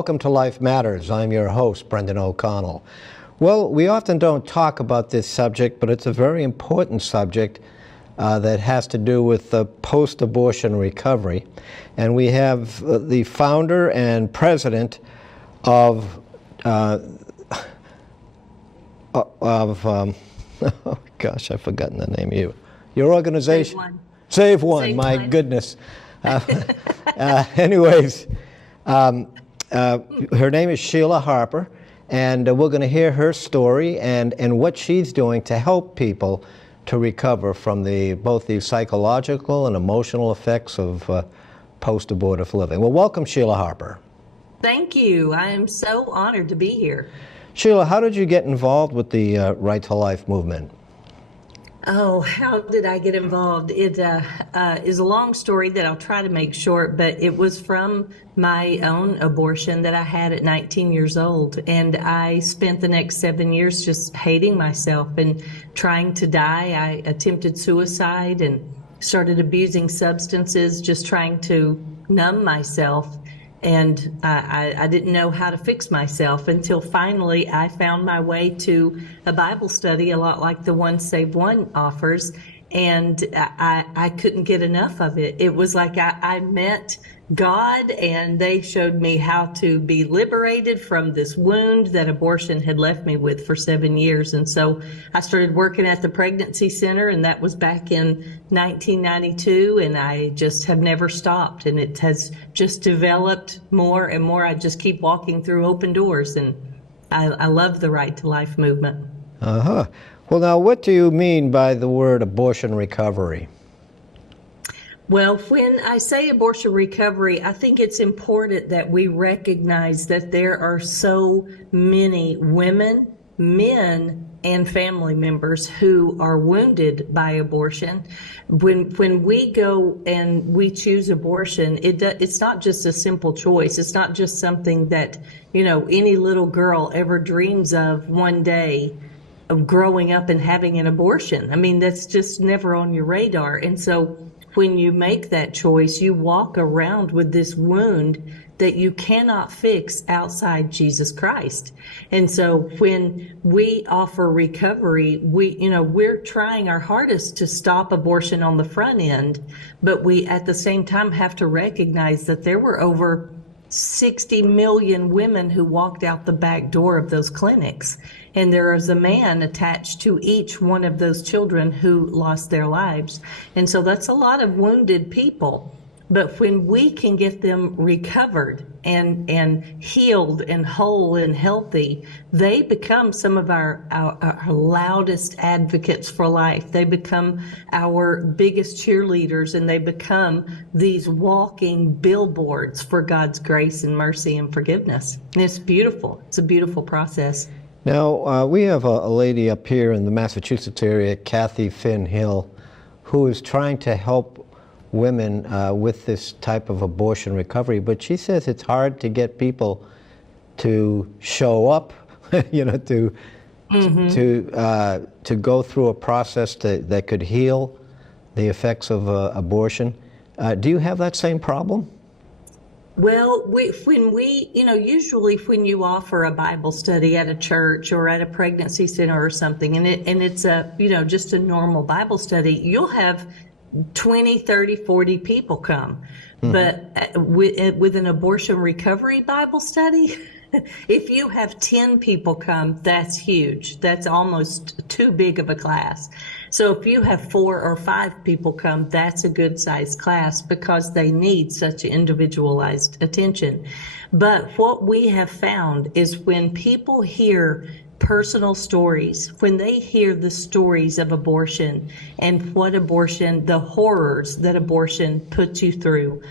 welcome to Life Matters. I'm your host, Brendan O'Connell. Well, we often don't talk about this subject, but it's a very important subject that has to do with post-abortion recovery. And we have the founder and president of oh gosh, I've forgotten the name of your organization. Save One. Save My One. Goodness. Anyways, her name is Sheila Harper, and we're going to hear her story and what she's doing to help people to recover from both the psychological and emotional effects of post-abortive living. Well, welcome, Sheila Harper. Thank you. I am so honored to be here. Sheila, how did you get involved with the Right to Life movement? Oh, how did I get involved? It is a long story that I'll try to make short, but it was from my own abortion that I had at 19 years old. And I spent the next 7 years just hating myself and trying to die. I attempted suicide and started abusing substances, just trying to numb myself. And I didn't know how to fix myself until finally I found my way to a Bible study, a lot like the one Save One offers, and I couldn't get enough of it. It was like I met God, and they showed me how to be liberated from this wound that abortion had left me with for 7 years. And so I started working at the pregnancy center, and that was back in 1992, and I just have never stopped, and it has just developed more and more. I just keep walking through open doors, and I love the Right to Life movement. Uh-huh. Well, now, what do you mean by the word abortion recovery? Well, when I say abortion recovery, I think it's important that we recognize that there are so many women, men, and family members who are wounded by abortion. When we go and we choose abortion, it's not just a simple choice. It's not just something that, any little girl ever dreams of one day of growing up and having an abortion. I mean, that's just never on your radar. And so when you make that choice, you walk around with this wound that you cannot fix outside Jesus Christ. And so when we offer recovery, we're trying our hardest to stop abortion on the front end, but we at the same time have to recognize that there were over 60 million women who walked out the back door of those clinics. And there is a man attached to each one of those children who lost their lives. And so that's a lot of wounded people. But when we can get them recovered and healed and whole and healthy, they become some of our loudest advocates for life. They become our biggest cheerleaders, and they become these walking billboards for God's grace and mercy and forgiveness. And it's beautiful. It's a beautiful process. Now, we have a lady up here in the Massachusetts area, Kathy Finn Hill, who is trying to help women with this type of abortion recovery, but she says it's hard to get people to show up, to go through a process that could heal the effects of abortion. Do you have that same problem? Well, usually when you offer a Bible study at a church or at a pregnancy center or something, and it's just a normal Bible study, you'll have 20, 30, 40 people come. Mm-hmm. But with an abortion recovery Bible study, if you have 10 people come, that's huge. That's almost too big of a class. So if you have 4 or 5 people come, that's a good sized class because they need such individualized attention. But what we have found is when people hear personal stories, when they hear the stories of abortion and the horrors that abortion puts you through,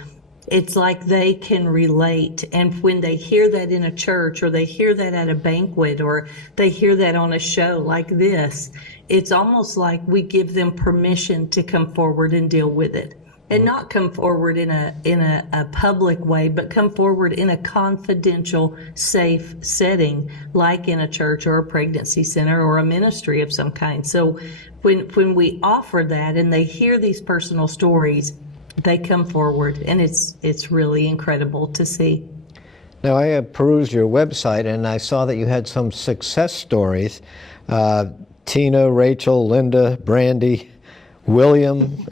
it's like they can relate. And when they hear that in a church, or they hear that at a banquet, or they hear that on a show like this, it's almost like we give them permission to come forward and deal with it. And not come forward in a public way, but come forward in a confidential, safe setting, like in a church or a pregnancy center or a ministry of some kind. So when we offer that and they hear these personal stories, they come forward, and it's really incredible to see. Now, I perused your website and I saw that you had some success stories. Tina, Rachel, Linda, Brandy, William,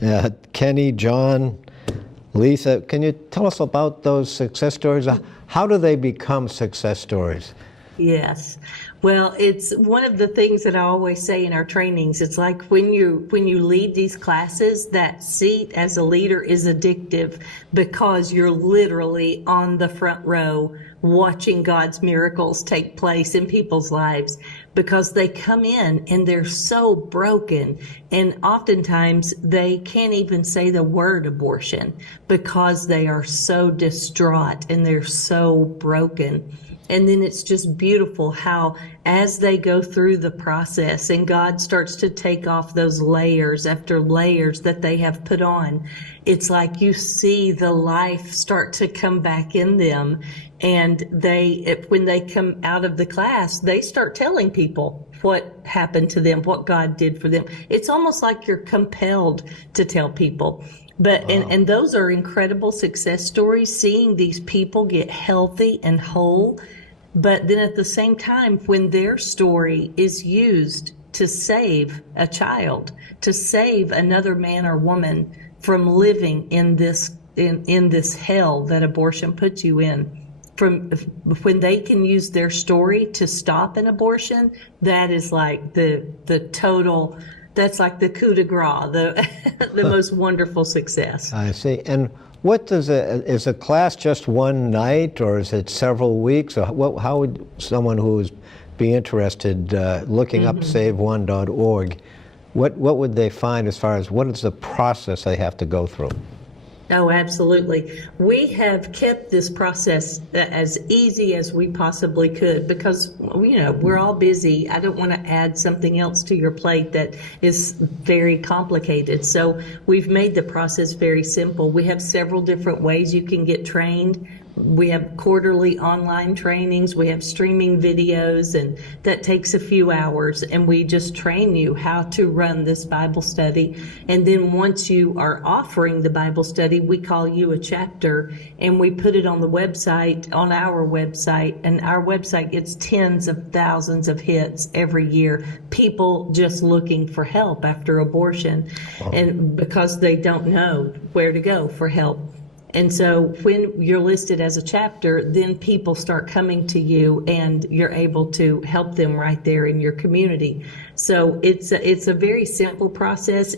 Kenny, John, Lisa. Can you tell us about those success stories? How do they become success stories? Yes. Well, it's one of the things that I always say in our trainings. It's like when you lead these classes, that seat as a leader is addictive because you're literally on the front row watching God's miracles take place in people's lives, because they come in and they're so broken, and oftentimes they can't even say the word abortion because they are so distraught and they're so broken. And then it's just beautiful how, as they go through the process and God starts to take off those layers after layers that they have put on, it's like you see the life start to come back in them. And when they come out of the class, they start telling people what happened to them, what God did for them. It's almost like you're compelled to tell people. But and those are incredible success stories, seeing these people get healthy and whole. But then at the same time, when their story is used to save a child, to save another man or woman from living in this hell that abortion puts you in, when they can use their story to stop an abortion, that is like the total. That's like the coup de grace, the most wonderful success. I see. And what is a class just one night, or is it several weeks? Or how would someone who would be interested looking up SaveOne.org, what would they find as far as what is the process they have to go through? Oh, absolutely. We have kept this process as easy as we possibly could because, we're all busy. I don't want to add something else to your plate that is very complicated. So we've made the process very simple. We have several different ways you can get trained. We have quarterly online trainings. We have streaming videos, and that takes a few hours. And we just train you how to run this Bible study. And then once you are offering the Bible study, we call you a chapter and we put it on the website, on our website. And our website gets tens of thousands of hits every year. People just looking for help after abortion, and because they don't know where to go for help. And so when you're listed as a chapter, then people start coming to you and you're able to help them right there in your community. So it's a very simple process.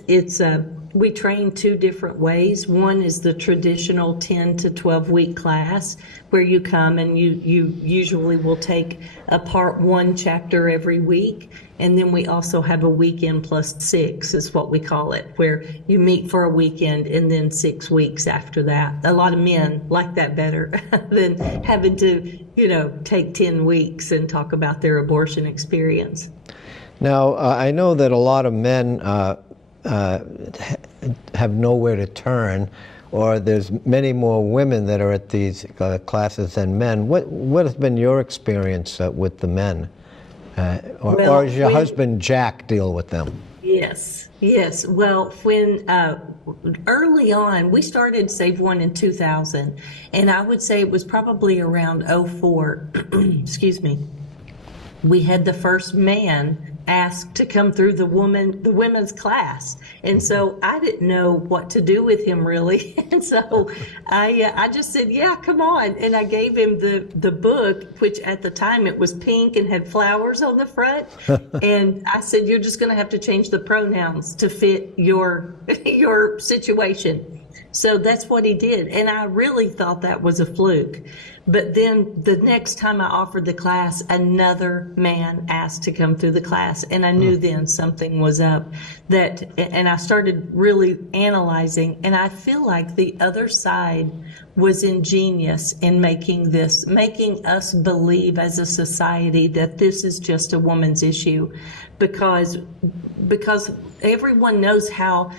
We train two different ways. One is the traditional 10 to 12 week class where you come and you usually will take a part one chapter every week. And then we also have a weekend plus 6 is what we call it, where you meet for a weekend and then 6 weeks after that. A lot of men like that better than having to, take 10 weeks and talk about their abortion experience. Now, I know that a lot of men have nowhere to turn, or there's many more women that are at these classes than men. What has been your experience with the men? Or does your husband Jack deal with them? Yes. Well, when early on, we started Save One in 2000, and I would say it was probably around 04, excuse me, we had the first man asked to come through the women's class. And so I didn't know what to do with him really. And so I just said, yeah, come on. And I gave him the book, which at the time it was pink and had flowers on the front. And I said, you're just going to have to change the pronouns to fit your situation. So that's what he did. And I really thought that was a fluke. But then the next time I offered the class, another man asked to come through the class. And I knew then something was up. And I started really analyzing. And I feel like the other side was ingenious in making us believe as a society that this is just a woman's issue. Because everyone knows how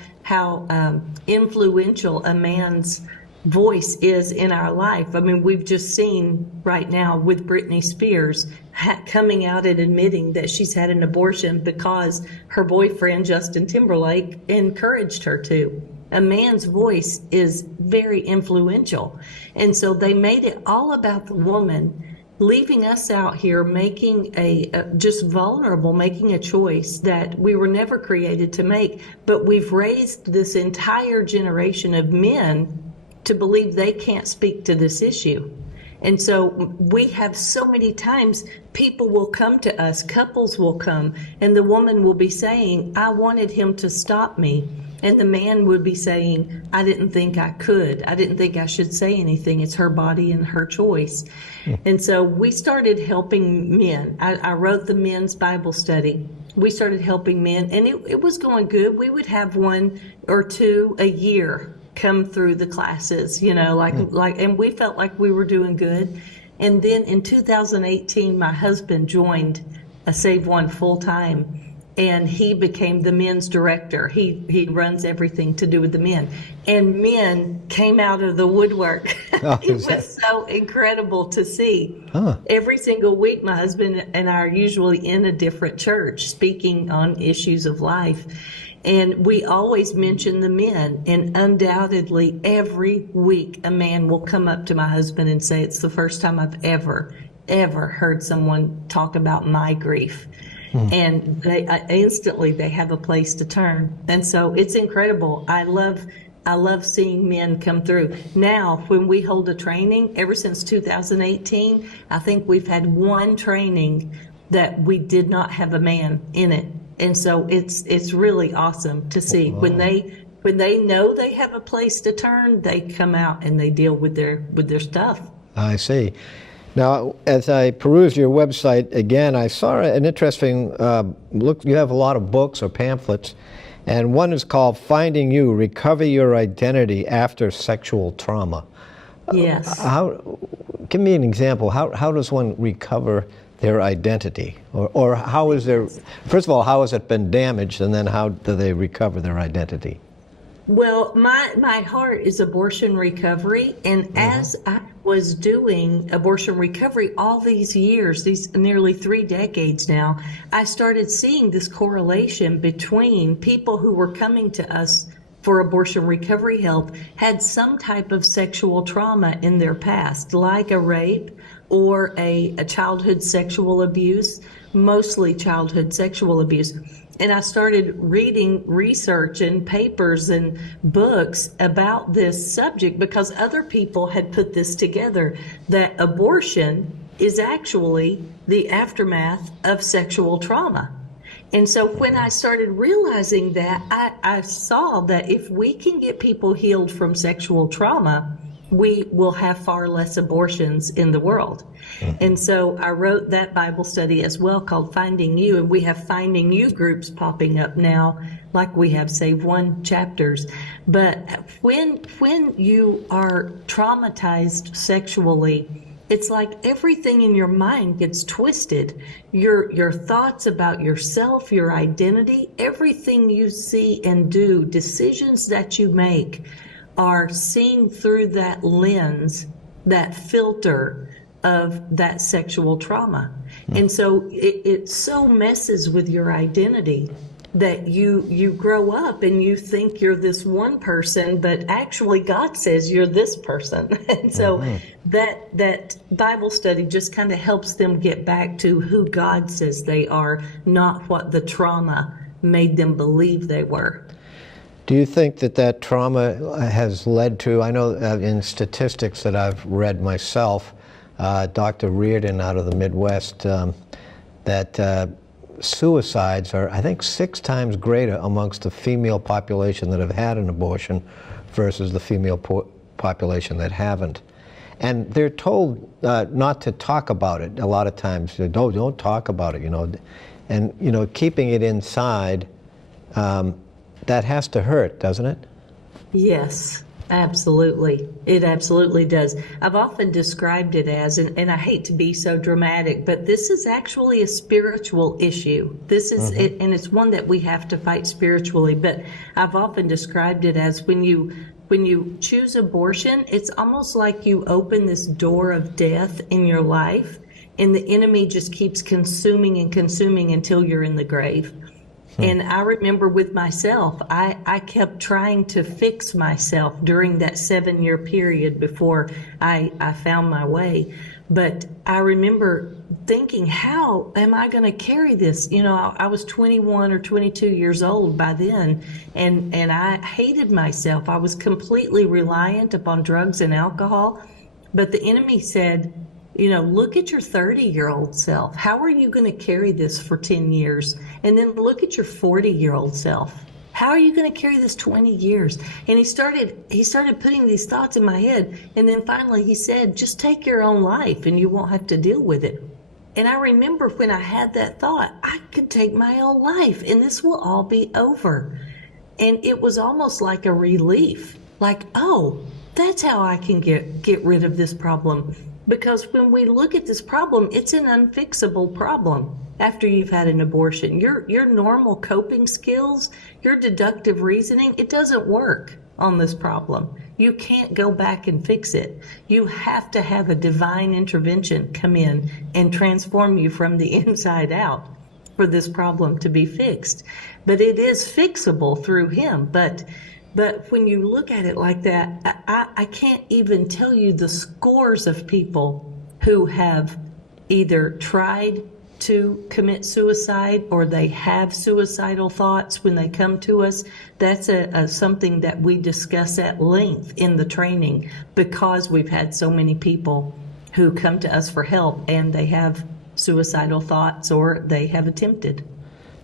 influential a man's voice is in our life. I mean, we've just seen right now with Britney Spears coming out and admitting that she's had an abortion because her boyfriend, Justin Timberlake, encouraged her to. a man's voice is very influential. And so they made it all about the woman, leaving us out here making just vulnerable, making a choice that we were never created to make. But we've raised this entire generation of men to believe they can't speak to this issue. And so we have so many times people will come to us, couples will come, and the woman will be saying, I wanted him to stop me. And the man would be saying, I didn't think I could. I didn't think I should say anything. It's her body and her choice. And so we started helping men. I wrote the men's Bible study. We started helping men, and it was going good. We would have 1 or 2 a year come through the classes, and we felt like we were doing good. And then in 2018, my husband joined a Save One full time, and he became the men's director. He runs everything to do with the men, and men came out of the woodwork. It was so incredible to see. Every single week, my husband and I are usually in a different church speaking on issues of life. And we always mention the men, and undoubtedly every week a man will come up to my husband and say, it's the first time I've ever heard someone talk about my grief. And instantly they have a place to turn. And so it's incredible. I love seeing men come through. Now, when we hold a training, ever since 2018, I think we've had 1 training that we did not have a man in it. And so it's really awesome to see. When they know they have a place to turn, they come out and they deal with their stuff. I see. Now, as I perused your website again, I saw an interesting look. You have a lot of books or pamphlets, and one is called Finding You, Recover Your Identity After Sexual Trauma. Yes. Give me an example. How does one recover their identity? Or how is first of all, how has it been damaged, and then how do they recover their identity? Well, my heart is abortion recovery, and as I was doing abortion recovery all these years, these nearly 3 decades now, I started seeing this correlation between people who were coming to us for abortion recovery help had some type of sexual trauma in their past, like a rape or a childhood sexual abuse, mostly childhood sexual abuse. And I started reading research and papers and books about this subject because other people had put this together, that abortion is actually the aftermath of sexual trauma. And so when I started realizing that, I saw that if we can get people healed from sexual trauma, we will have far less abortions in the world. And so I wrote that Bible study as well called Finding You, and we have Finding You groups popping up now, like we have Save One chapters. But when you are traumatized sexually, it's like everything in your mind gets twisted. Your thoughts about yourself, your identity, everything you see and do, decisions that you make are seen through that lens, that filter of that sexual trauma. And so it so messes with your identity that you grow up and you think you're this one person, but actually God says you're this person. And so that Bible study just kind of helps them get back to who God says they are, not what the trauma made them believe they were. Do you think that trauma has led to, I know in statistics that I've read myself, Dr. Reardon out of the Midwest, that suicides are, I think, 6 times greater amongst the female population that have had an abortion versus the female population that haven't. And they're told not to talk about it a lot of times. Don't talk about it, And, keeping it inside, that has to hurt, doesn't it? Yes, absolutely. It absolutely does. I've often described it as, and I hate to be so dramatic, but this is actually a spiritual issue. This is it, and it's one that we have to fight spiritually. But I've often described it as when you choose abortion, it's almost like you open this door of death in your life, and the enemy just keeps consuming and consuming until you're in the grave. And I remember with myself, I kept trying to fix myself during that 7-year period before I found my way. But I remember thinking, how am I going to carry this? You know, I was 21 or 22 years old by then, and I hated myself. I was completely reliant upon drugs and alcohol. But the enemy said, you know, look at your 30-year-old self. How are you going to carry this for 10 years? And then look at your 40-year-old self. How are you going to carry this 20 years? And he started putting these thoughts in my head. And then finally he said, just take your own life and you won't have to deal with it. And I remember when I had that thought, I could take my own life and this will all be over. And it was almost like a relief, like, oh, that's how I can get rid of this problem. Because when we look at this problem, it's an unfixable problem after you've had an abortion. Your normal coping skills, your deductive reasoning, it doesn't work on this problem. You can't go back and fix it. You have to have a divine intervention come in and transform you from the inside out for this problem to be fixed. But it is fixable through him. But when you look at it like that, I can't even tell you the scores of people who have either tried to commit suicide or they have suicidal thoughts when they come to us. That's something that we discuss at length in the training because we've had so many people who come to us for help and they have suicidal thoughts or they have attempted.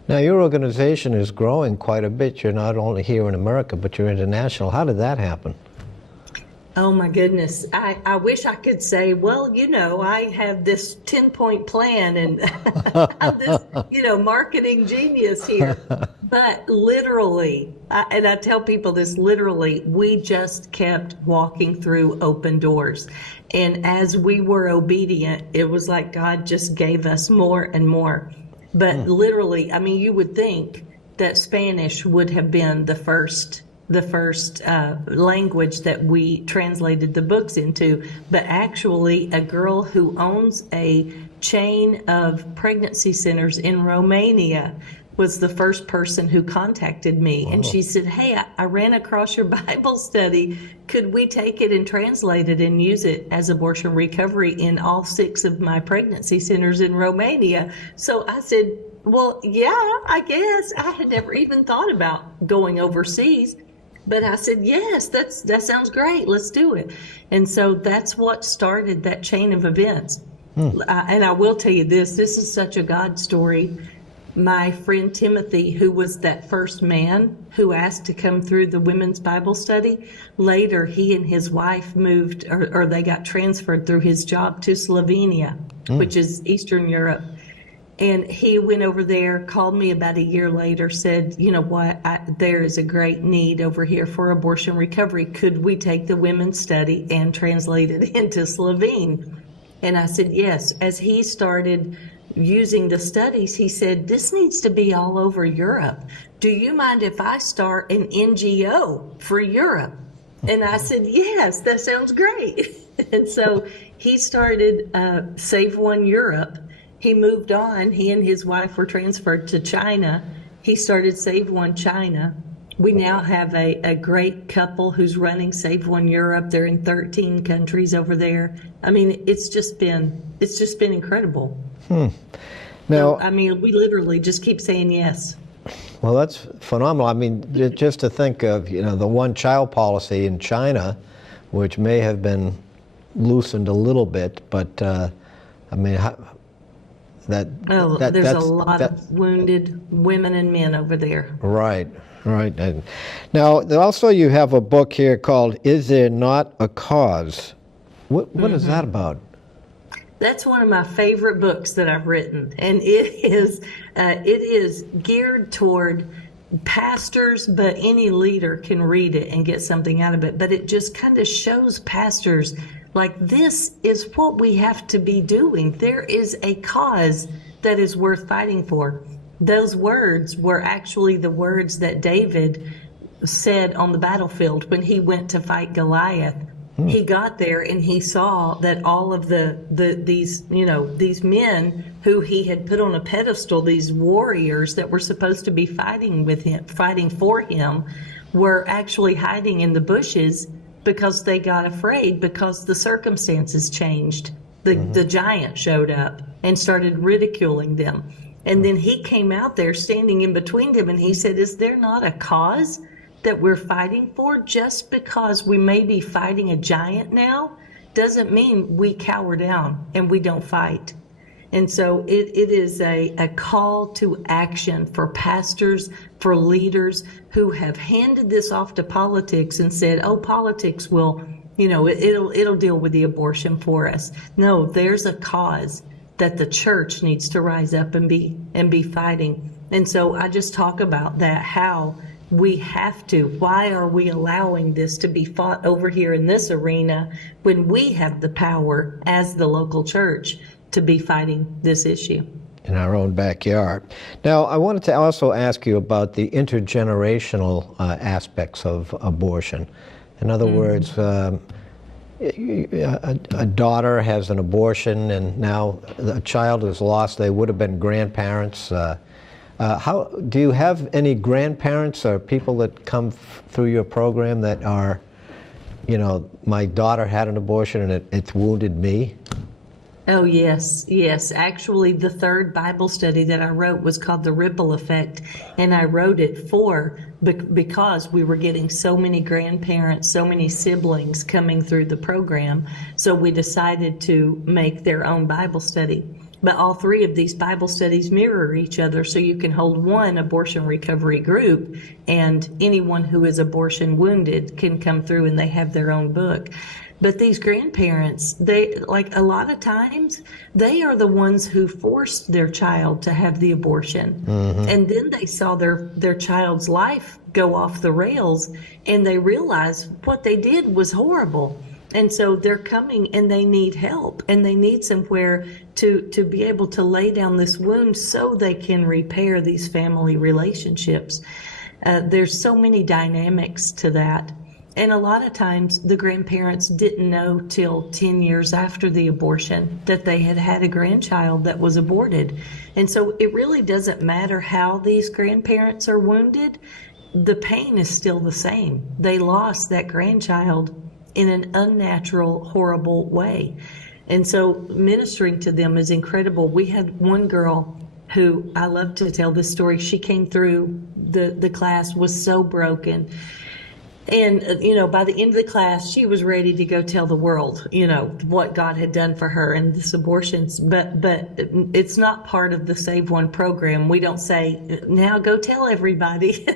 Now, your organization is growing quite a bit. You're not only here in America, but you're international. How did that happen? Oh my goodness. I wish I could say, well, you know, I have this 10-point plan and I'm this, you know, marketing genius here. But literally, and I tell people this literally, we just kept walking through open doors. And as we were obedient, it was like God just gave us more and more. But literally, I mean, you would think that Spanish would have been the first language that we translated the books into. But actually, a girl who owns a chain of pregnancy centers in Romania was the first person who contacted me. Wow. And she said, hey, I ran across your Bible study. Could we take it and translate it and use it as abortion recovery in all 6 of my pregnancy centers in Romania? So I said, well, yeah, I guess. I had never even thought about going overseas. But I said, yes, that sounds great. Let's do it. And so that's what started that chain of events. And I will tell you this is such a God story. My friend Timothy, who was that first man who asked to come through the women's Bible study, later he and his wife moved, or they got transferred through his job to Slovenia, which is Eastern Europe. And he went over there, called me about a year later, said, you know what, there is a great need over here for abortion recovery. Could we take the women's study and translate it into Slovene? And I said, yes. As he started using the studies, he said, this needs to be all over Europe. Do you mind if I start an NGO for Europe? And I said, yes, that sounds great. And so he started Save One Europe. He moved on. He and his wife were transferred to China. He started Save One China. We now have a great couple who's running Save One Europe. They're in 13 countries over there. I mean, it's just been incredible. Now, So, I mean, we literally just keep saying yes. well, that's phenomenal. I mean, just to think of, you know, the one-child policy in China, which may have been loosened a little bit, but I mean, there's a lot of wounded women and men over there. Right. And now, also you have a book here called "Is There Not a Cause?" What is that about? That's one of my favorite books that I've written, and it is geared toward pastors, but any leader can read it and get something out of it. But it just kind of shows pastors like this is what we have to be doing. There is a cause that is worth fighting for. Those words were actually the words that David said on the battlefield when he went to fight Goliath. He got there and he saw that all of these men who he had put on a pedestal, these warriors that were supposed to be fighting for him, were actually hiding in the bushes because they got afraid because the circumstances changed. The giant showed up and started ridiculing them. And then he came out there standing in between them and he said, "Is there not a cause that we're fighting for? Just because we may be fighting a giant now doesn't mean we cower down and we don't fight." And so it is a call to action for pastors, for leaders who have handed this off to politics and said, "Oh, politics will, it'll deal with the abortion for us." No, there's a cause that the church needs to rise up and be fighting. And so I just talk about that, how we have to. Why are we allowing this to be fought over here in this arena when we have the power as the local church to be fighting this issue? In our own backyard. Now, I wanted to also ask you about the intergenerational aspects of abortion. In other words, a daughter has an abortion and now a child is lost. They would have been grandparents. How do you have any grandparents or people that come through your program that are, my daughter had an abortion and it's wounded me? Oh, yes. Actually, the third Bible study that I wrote was called The Ripple Effect, and I wrote it because we were getting so many grandparents, so many siblings coming through the program, so we decided to make their own Bible study. But all three of these Bible studies mirror each other, so you can hold one abortion recovery group, and anyone who is abortion wounded can come through and they have their own book. But these grandparents, a lot of times, they are the ones who forced their child to have the abortion. And then they saw their child's life go off the rails, and they realized what they did was horrible. And so they're coming and they need help, and they need somewhere to be able to lay down this wound so they can repair these family relationships. There's so many dynamics to that. And a lot of times the grandparents didn't know till 10 years after the abortion that they had had a grandchild that was aborted. And so it really doesn't matter how these grandparents are wounded, the pain is still the same. They lost that grandchild in an unnatural, horrible way. And so ministering to them is incredible. We had one girl who, I love to tell this story, she came through the class, was so broken. And, by the end of the class, she was ready to go tell the world, what God had done for her and this abortions. But it's not part of the Save One program. We don't say, now go tell everybody,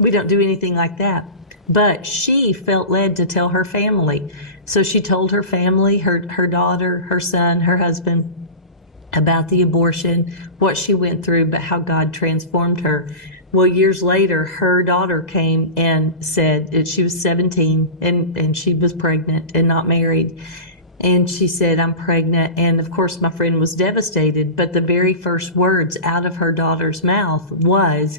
we don't do anything like that. But she felt led to tell her family. So she told her family, her daughter, her son, her husband, about the abortion, what she went through, but how God transformed her. Well, years later, her daughter came and said that she was 17 and she was pregnant and not married. And she said, "I'm pregnant." And of course, my friend was devastated. But the very first words out of her daughter's mouth was,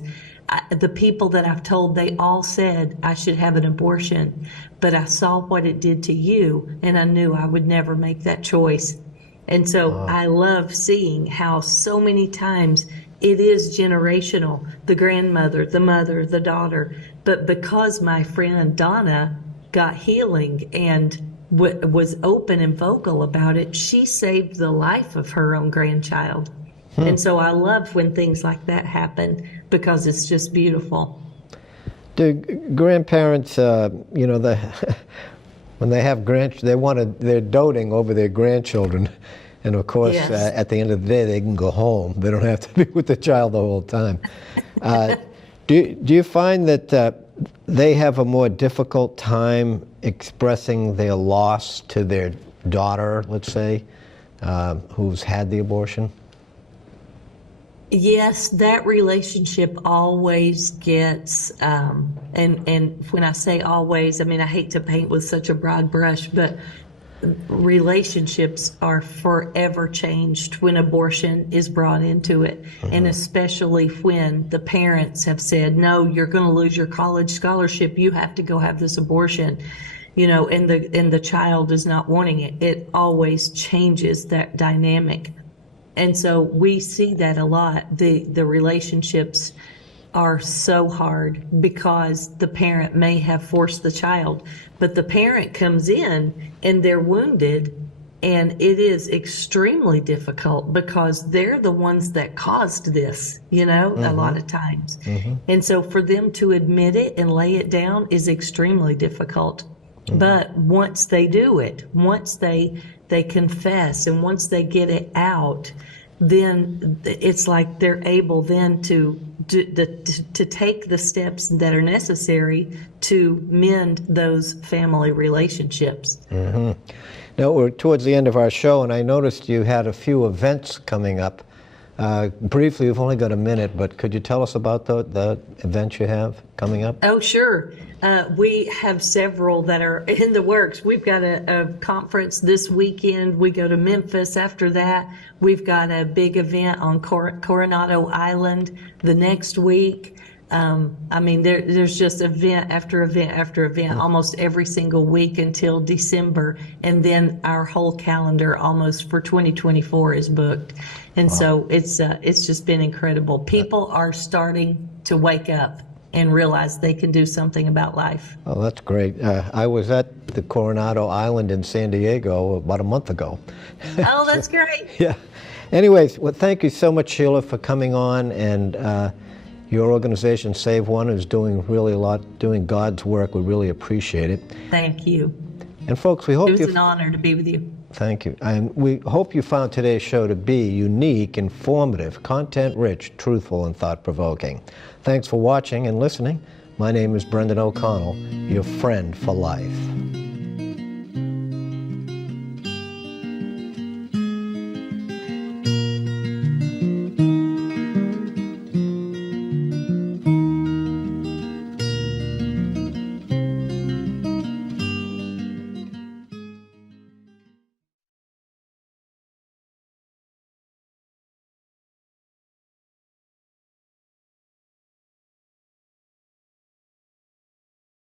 "The people that I've told, they all said I should have an abortion. But I saw what it did to you, and I knew I would never make that choice." And so I love seeing how so many times it is generational, the grandmother, the mother, the daughter. But because my friend Donna got healing and was open and vocal about it, she saved the life of her own grandchild. And so I love when things like that happen because it's just beautiful. Do grandparents, when they have they're doting over their grandchildren. And of course, Yes. At the end of the day, they can go home. They don't have to be with the child the whole time. Do you find that they have a more difficult time expressing their loss to their daughter, let's say, who's had the abortion? Yes, that relationship always gets, and when I say always, I mean, I hate to paint with such a broad brush, but relationships are forever changed when abortion is brought into it. And especially when the parents have said, "No, you're going to lose your college scholarship. You have to go have this abortion." and the child is not wanting it, it always changes that dynamic. And so we see that a lot. The relationships are so hard because the parent may have forced the child, but the parent comes in and they're wounded, and it is extremely difficult because they're the ones that caused this, a lot of times. And so for them to admit it and lay it down is extremely difficult. But once they do it, once they confess, and once they get it out, then it's like they're able then to take the steps that are necessary to mend those family relationships. Now, we're towards the end of our show, and I noticed you had a few events coming up. Briefly, we've only got a minute, but could you tell us about the events you have coming up? Oh, sure. We have several that are in the works. We've got a conference this weekend. We go to Memphis after that. We've got a big event on Coronado Island the next week. There's just event after event after event almost every single week until December. And then our whole calendar almost for 2024 is booked. And so it's just been incredible. People are starting to wake up and realize they can do something about life. Oh, that's great. I was at the Coronado Island in San Diego about a month ago. Oh, that's great. Yeah. Anyways, well, thank you so much, Sheila, for coming on, and your organization, Save One, is doing really a lot, doing God's work. We really appreciate it. Thank you. And folks, we hope It was an honor to be with you. Thank you. And we hope you found today's show to be unique, informative, content-rich, truthful, and thought-provoking. Thanks for watching and listening. My name is Brendan O'Connell, your friend for life.